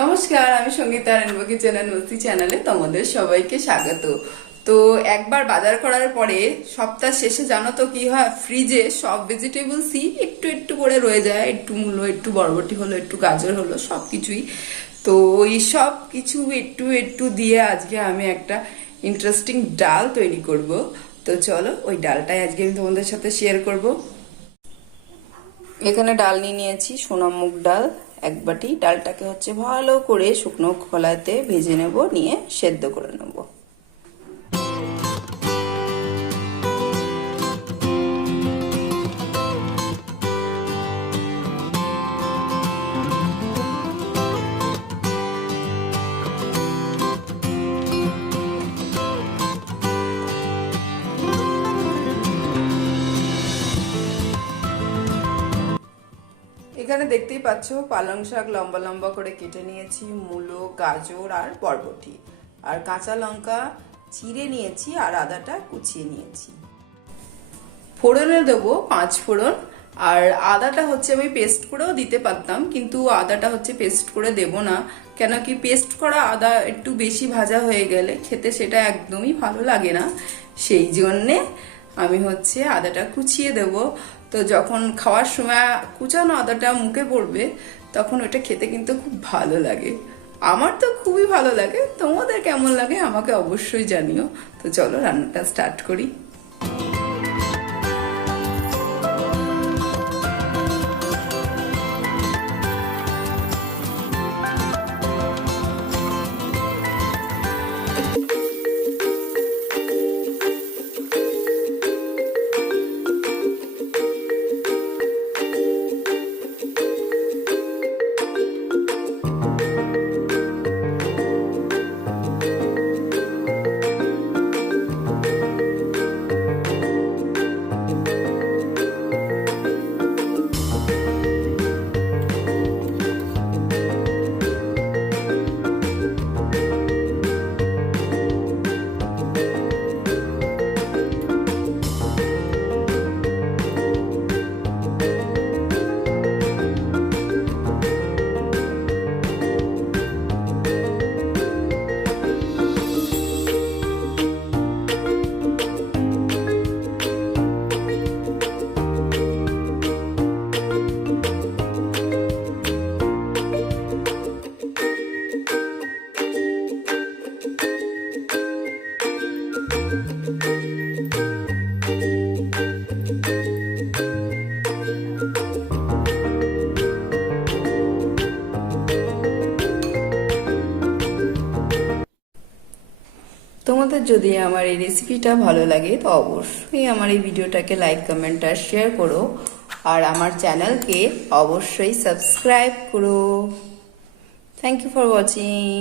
নমস্কার, আমি Sangeeta Bengali channel মস্তি চ্যানেলে তোমাদের সবাইকে স্বাগত। তো একবার বাজার করার পরে সপ্তাহ শেষে জানো তো কি হয়, ফ্রিজে সব ভেজিটেবলসই একটু একটু করে রয়ে যায়। একটু মূলো, একটু বরবটি হলো, একটু গাজর হলো, সবকিছুই। তো ওই সব কিছু একটু একটু দিয়ে আজকে আমি একটা ইন্টারেস্টিং ডাল তৈরি করব। তো চলো ওই ডালটাই আজকে আমি তোমাদের সাথে শেয়ার করব। এখানে ডাল নিয়েছি, সোনা মুগ ডাল এক বাটি। ডালটাকে ভালো করে শুকনো খোলাতে ভেজে নেব, নিয়ে সেদ্ধ করে নেব। এখানে দেখতেই পাচ্ছ পালং শাক লম্বা লম্বা করে কেটে নিয়েছি, মূলো, গাজর আর বরবটি, আর কাঁচা লঙ্কা চিড়ে নিয়েছি, আর আদাটা কুচিয়ে নিয়েছি। ফোড়নে দেবো 5 ফোড়ন। আর আদাটা আমি পেস্ট করেও দিতে পারতাম, কিন্তু আদাটা পেস্ট করে দেব না, কেন কি পেস্ট করা আদা একটু বেশি ভাজা হয়ে গেলে খেতে সেটা একদমই ভালো লাগে না। সেই জন্যে আমি আদাটা কুচিয়ে দেব। তো যখন খাওয়ার সময় কুচানো আদাটা মুখে পড়বে তখন ওটা খেতে কিন্তু খুব ভালো লাগে। আমার তো খুবই ভালো লাগে, তোমাদের কেমন লাগে আমাকে অবশ্যই জানিও। তো চলো রান্নাটা স্টার্ট করি। তোমাদের যদি আমার এই রেসিপিটা ভালো লাগে তো অবশ্যই আমার এই ভিডিওটাকে লাইক, কমেন্ট আর শেয়ার করো, আর আমার চ্যানেলকে অবশ্যই সাবস্ক্রাইব করো। Thank you for watching.